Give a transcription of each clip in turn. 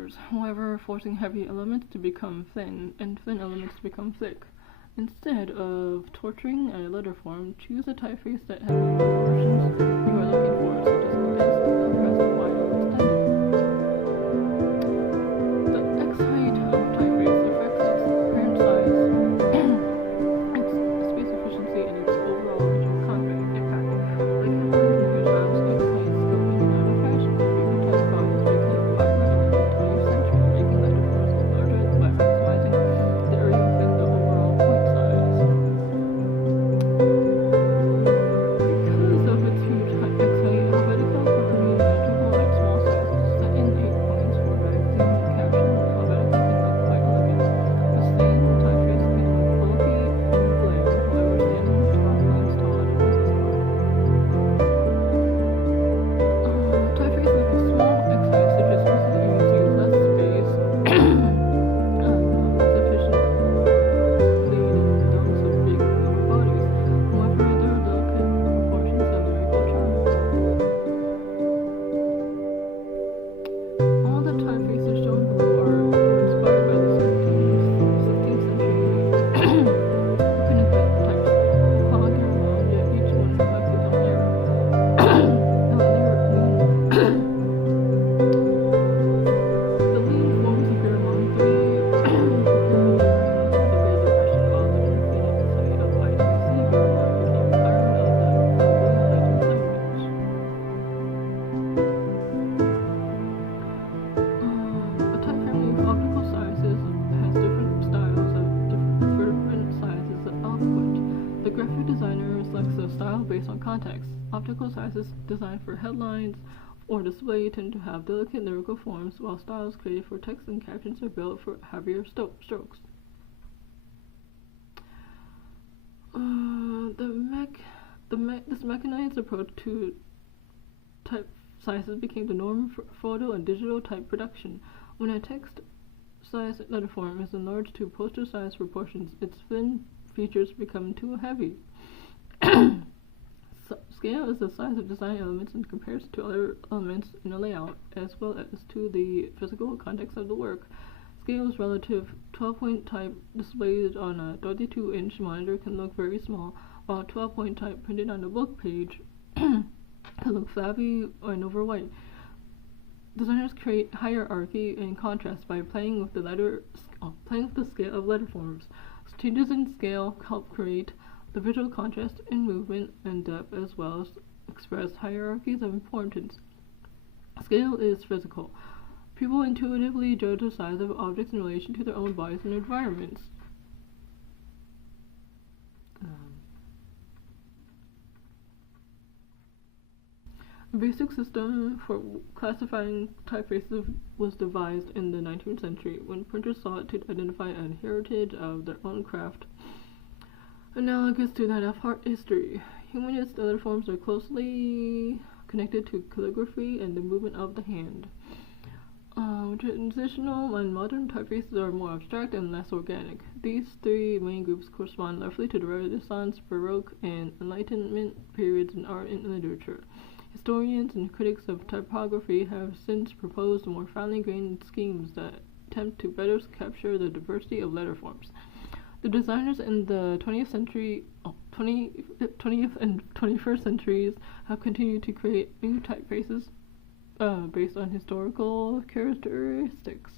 structures, however, forcing heavy elements to become thin and thin elements to become thick. Instead of torturing a letter form, choose a typeface that has the proportions you are looking for, such as condensed, compressed, wide, or extended. The X height of typeface affects its apparent size, its space efficiency, and its overall visual impact. Like heavily confused styles, X height sculpting out of fashion, frequent typographies became popular in the 20th century, making letter forms look larger by maximizing the area within the overall point size. Because of its huge X height, alphabetical were made manageable at small sizes. Set in 8 points for magazine caption, alphabetically can look quite elegant. The same typeface can look bulky and bland, however, standing sharp lines tall at a business card. Typeface with a small X height suggests that you use less space, less efficiently than those of big bodies. However, their delicate proportions have their equal charm. All the typefaces shown below were inspired by the 16th century Peninsula types, cog and round, yet each one reflects its own era. The lean forms appear among the Imperial Marines of the Great Depression, while the infinite site of ITC Miramar became the iron of the colonial 1970s. A type family of optical sizes has different styles of different sizes of output. The graphic designer selects a style based on context. Optical sizes designed for headlines or display tend to have delicate lyrical forms, while styles created for text and captions are built for heavier strokes. This mechanized approach to type sizes became the norm for photo and digital type production. When a text-sized letter form is enlarged to poster-sized proportions, its thin features become too heavy. Scale is the size of design elements and compares to other elements in a layout, as well as to the physical context of the work. Scale is relative. 12-point type displayed on a 32-inch monitor can look very small, while 12-point type printed on a book page can look flabby and overweight. Designers create hierarchy and contrast by playing with the scale of letter forms. Changes in scale help create the visual contrast in movement and depth, as well as express hierarchies of importance. Scale is physical. People intuitively judge the size of objects in relation to their own bodies and environments. A basic system for classifying typefaces was devised in the 19th century when printers sought to identify a heritage of their own craft analogous to that of art history. Humanist letter forms are closely connected to calligraphy and the movement of the hand. Transitional and modern typefaces are more abstract and less organic. These three main groups correspond roughly to the Renaissance, Baroque, and Enlightenment periods in art and literature. Historians and critics of typography have since proposed more finely grained schemes that attempt to better capture the diversity of letter forms. The designers in the 20th and 21st centuries have continued to create new typefaces based on historical characteristics.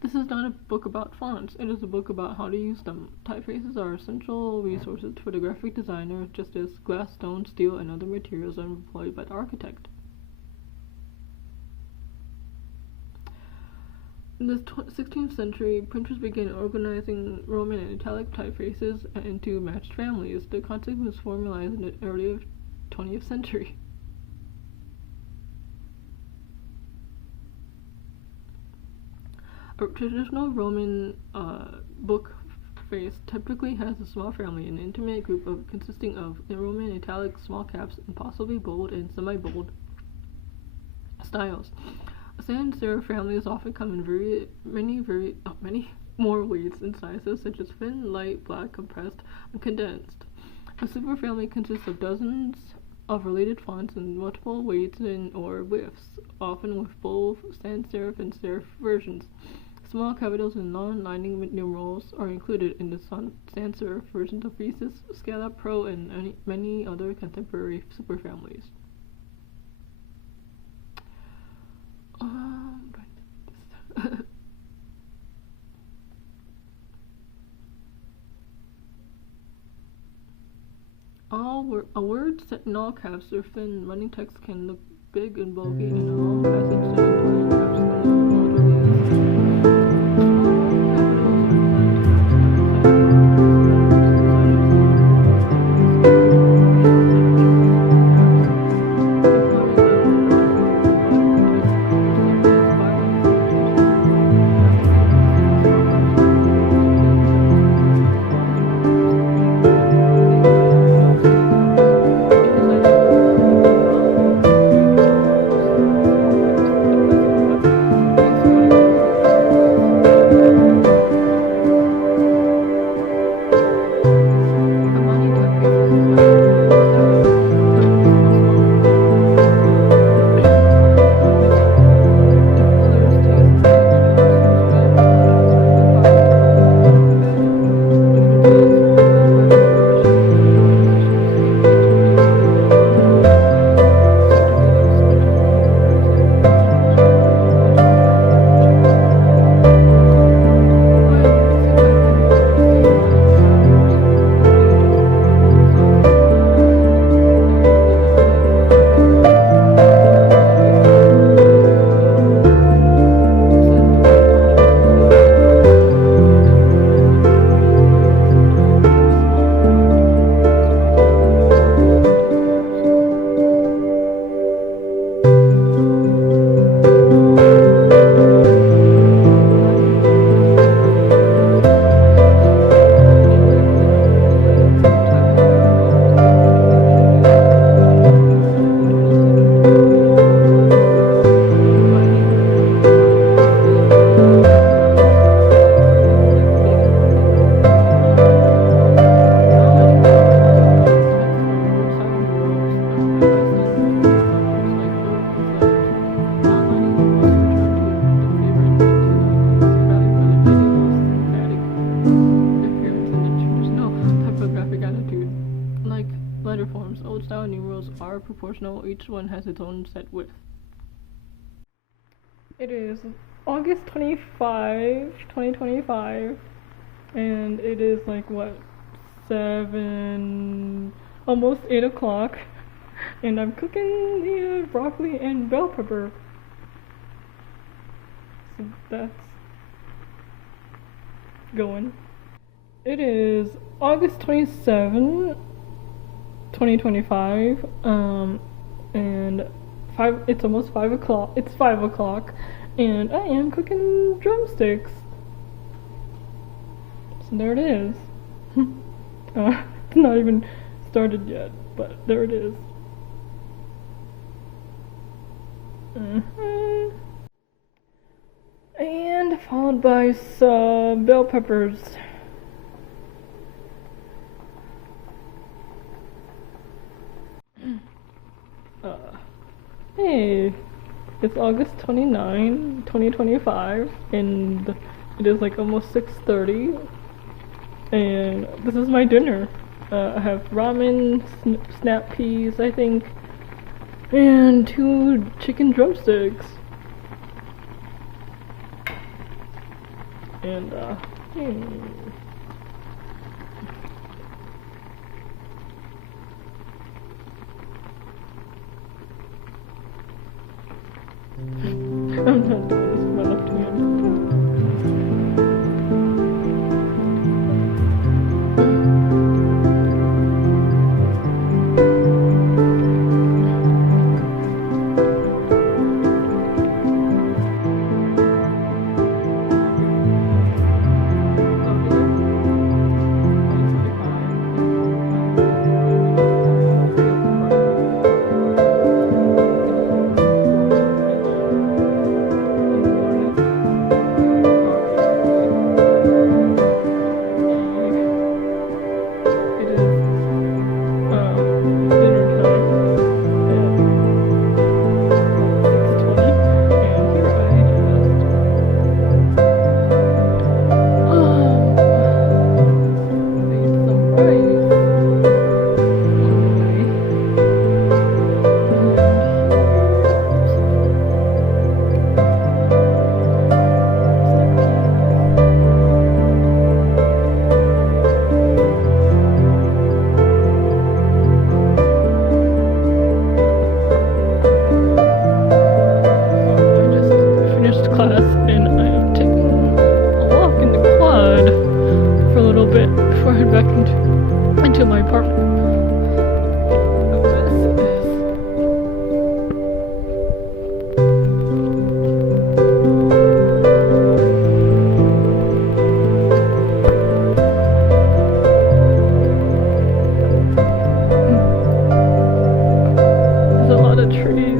This is not a book about fonts, it is a book about how to use them. Typefaces are essential resources for the graphic designer, just as glass, stone, steel, and other materials are employed by the architect. In the 16th century, printers began organizing Roman and Italic typefaces into matched families. The concept was formalized in the early 20th century. A traditional Roman book face typically has a small family, an intimate group consisting of Roman italic small caps and possibly bold and semi-bold styles. Sans serif families often come in many more weights and sizes, such as thin, light, black, compressed, and condensed. A superfamily consists of dozens of related fonts in multiple weights or widths, often with both sans serif and serif versions. Small capitals and non-lining numerals are included in the sans serif versions of Rhesus, Scala Pro, and many other contemporary superfamilies. A word set in all caps or thin running text can look big and bulky in a long passage set in tiny caps can look proportional, each one has its own set width. It is August 25, 2025, and it is like what, 7, almost 8 o'clock, and I'm cooking the broccoli and bell pepper. So that's going. It is August 27, 2025, and it's almost 5 o'clock. It's 5 o'clock, and I am cooking drumsticks. So there it is. It's not even started yet, but there it is. And followed by some bell peppers. Hey, it's August 29, 2025, and it is like almost 6:30, and this is my dinner. I have ramen, snap peas, I think, and 2 chicken drumsticks. And, I'm not doing this with my left hand. class, and I am taking a walk in the quad for a little bit before I head back into my apartment. There's a lot of trees.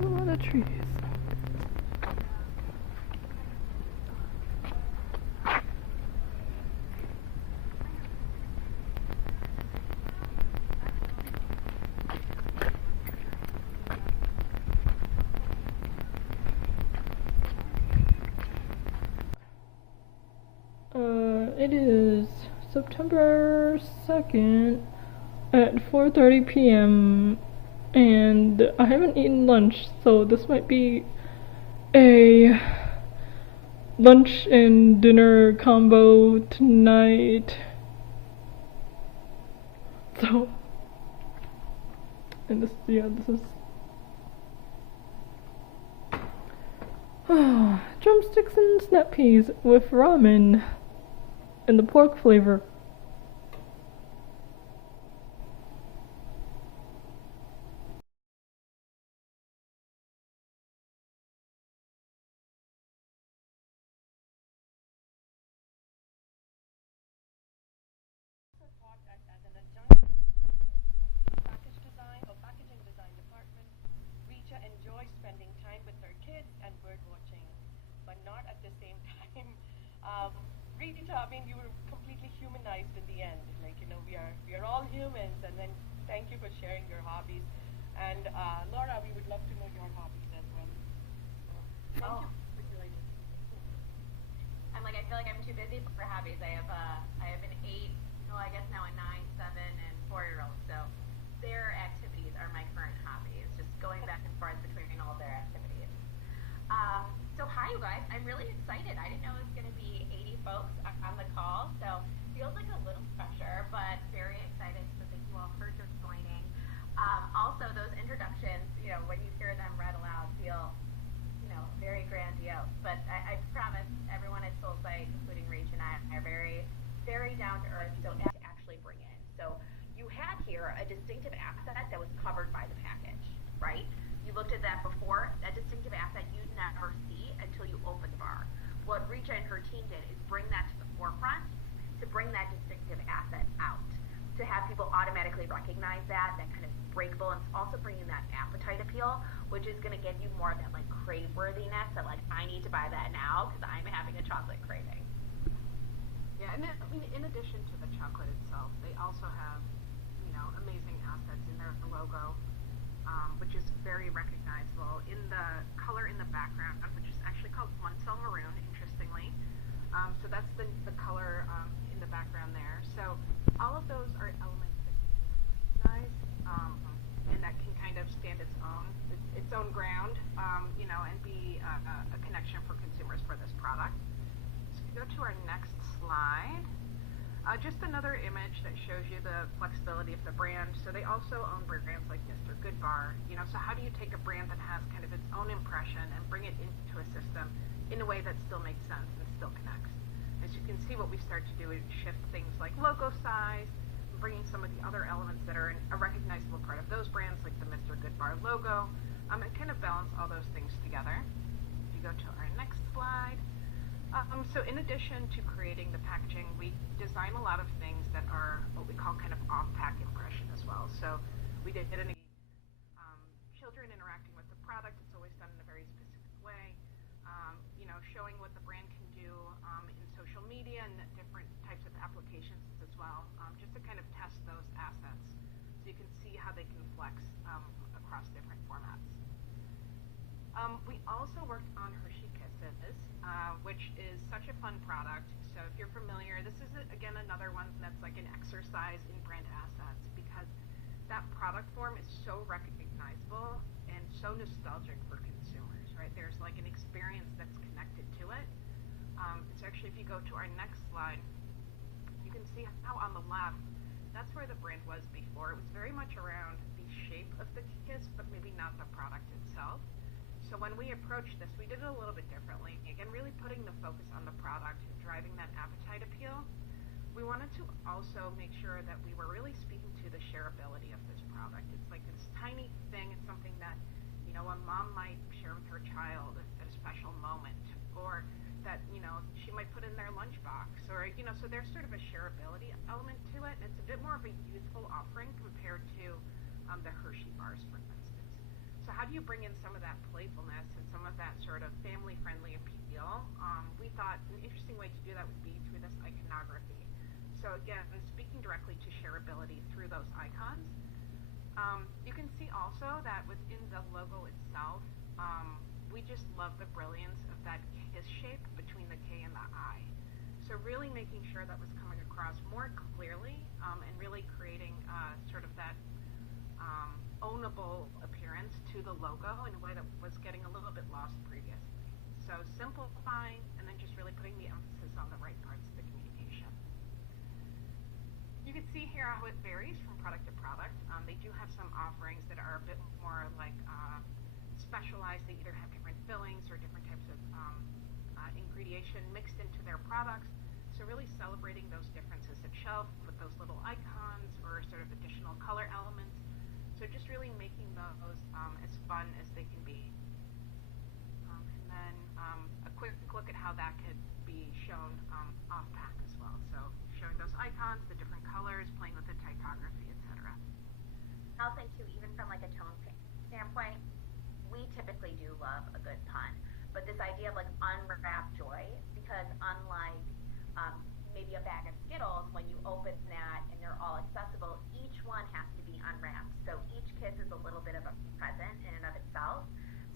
A lot of trees. It is September 2nd at 4:30 p.m. and I haven't eaten lunch, so this might be a lunch and dinner combo tonight. So, and this is drumsticks and snap peas with ramen and the pork flavor. As an adjunct packaging design department, Richa enjoys spending time with her kids and bird watching, but not at the same time. Richa, I mean, you were completely humanized in the end. Like, we are all humans. And then thank you for sharing your hobbies. And Laura, we would love to know your hobbies as well. So, thank you for joining. I feel like I'm too busy for hobbies. I have an 8, well, I guess now a 9, 7, and 4-year-old. So their activities are my current hobbies, just going back and forth between all their activities. So hi, you guys. I'm really excited. I didn't know it was going to be 80 folks on the call, so feels like a little pressure, but very excited. So thank you all for joining. Also, those introductions, when you hear them read aloud, feel very grandiose. But I promise everyone at SoulSight, including Reach and I, are very, very down to earth. So to actually bring in. So you had here a distinctive asset that was covered by the package, right? You looked at that before. That distinctive asset you'd never see until you open the bar. What Richa and her team did is bring that to the forefront, to bring that distinctive asset out, to have people automatically recognize that kind of breakable, and also bringing that appetite appeal, which is going to give you more of that crave worthiness that I need to buy that now because I'm having a chocolate craving. Yeah, and in addition to the chocolate itself, they also have amazing assets in their logo, which is very recognizable in the color in the background, which is actually called Munsell Maroon, interestingly. So that's the color in the background there. So all of those are elements that you can recognize, and that can kind of stand its own ground, and be a connection for consumers for this product. So if you go to our next slide, just another image that shows you the flexibility of the brand. So they also own brands like Mr. Goodbar. So how do you take a brand that has kind of its own impression and bring it into a system in a way that still makes sense and still connects? As you can see, what we start to do is shift things like logo size, bringing some of the other elements that are a recognizable part of those brands, like the Mr. Goodbar logo, and kind of balance all those things together. If you go to our next slide. So in addition to creating the packaging, we design a lot of things that are what we call kind of off-pack impression as well. So we did it in children interacting with the product. It's always done in a very specific way. Showing what the brand can do in social media and different types of applications as well, just to kind of test those assets so you can see how they can flex across different formats. We also worked on Hershey Kisses, which is such a fun product. So if you're again, another one that's like an exercise in brand assets because that product form is so recognizable and so nostalgic for consumers, right? There's like an experience that's connected to it. So actually, if you go to our next slide, you can see how on the left, that's where the brand was before. It was very much around the shape of the kiss, but maybe not the product itself. So when we approached this, we did it a little bit differently. Again, really putting the focus on the product and driving that appetite appeal. We wanted to also make sure that we were really speaking to the shareability of this product. It's like this tiny thing. It's something that, you know, a mom might share with her child at a special moment, or that, you know, she might put in their lunchbox, or, you know, so there's sort of a shareability element to it, and it's a bit more of a youthful offering compared to the Hershey bars, for instance. So how do you bring in some of that playfulness and some of that sort of family-friendly appeal? We thought an interesting way to do that would be through this iconography. So again, speaking directly to shareability through those icons. You can see also that within the logo itself, we just love the brilliance of that kiss shape between the K and the I. So really making sure that was coming across more clearly and really creating sort of that ownable appearance to the logo in a way that was getting a little bit lost previously. So simplifying and then just really putting the emphasis on the right parts of the communication. You can see here how it varies from product to product. They do have some offerings that are a bit more like specialized. They either have different fillings or different types of ingredient mixed into their products. So really celebrating those differences at shelf with those little icons or sort of additional color elements. So just really making those as fun as they can be. And then a quick look at how that could be shown off pack as well. So showing those icons, the different colors, playing with the typography, etc. I'll say too, even from like a tone standpoint, we typically do love a good pun, but this idea of like unwrapped joy, because unlike maybe a bag of Skittles, when you open that and they're all accessible, each one has to be unwrapped. So each kiss is a little bit of a present in and of itself.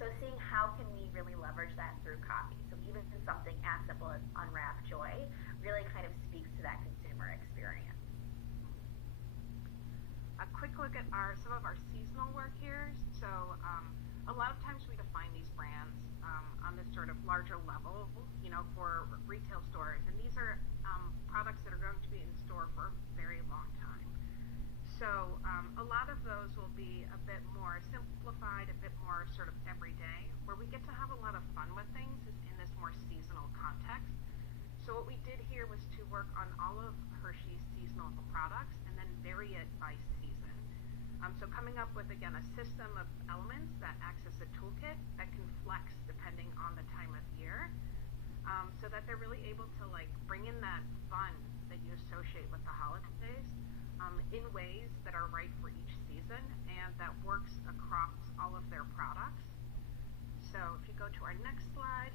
So seeing how can we really leverage that through copy. So even something as simple as unwrapped joy really kind of speaks to that consumer experience. A quick look at some of our seasonal work here. So a lot of times we define these brands on this sort of larger level, you know, for retail stores, and these are products that are going to be in store for a very long time. So a lot of those will be a bit more simplified, a bit more sort of everyday. Where we get to have a lot of fun with things is in this more seasonal context. So what we did here was to work on all of Hershey's seasonal products and then vary it by season. So coming up with, again, a system of elements that acts as a toolkit that can flex depending on the time of year, so that they're really able to like bring in that fun that you associate with the holidays in ways that are right for each season and that works across all of their products. So if you go to our next slide,